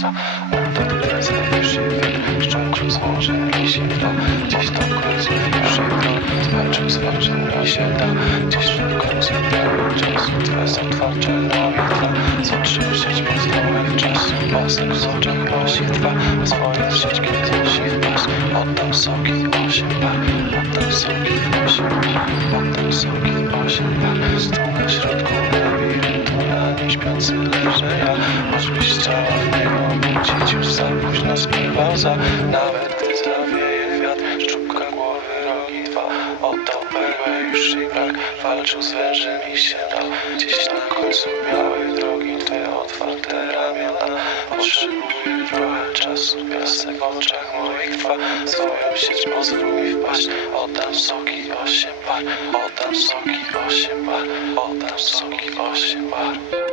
serca Oddam prezę już jej wiem Szczęczył złoży lisi w dół Gdzieś tam końcu dół Zmęczył zmęczył mi się da. Gdzieś na końcu biały czas Twe zatwarcze ramię dwa Zatrzymać mi zdołek czasu Pasek w oczach osi dwa. Swoje trzeczki zosi w pas Oddam soki osiem par. Oddam soki osiem par. Oddam soki osiem par. Stół na środku za późno spływał za Nawet gdy zawieje wiatr Szczupka głowy rogi dwa. Oddał perłę już jej brak Walczył z wężem i się dał. Gdzieś na końcu białej drogi Twoje otwarte ramiona. Potrzebuję trochę czasu Piasek w oczach moich trwa Swoją sieć pozwól mi wpaść. Oddam soki osiem par Oddam soki osiem par Oddam soki osiem par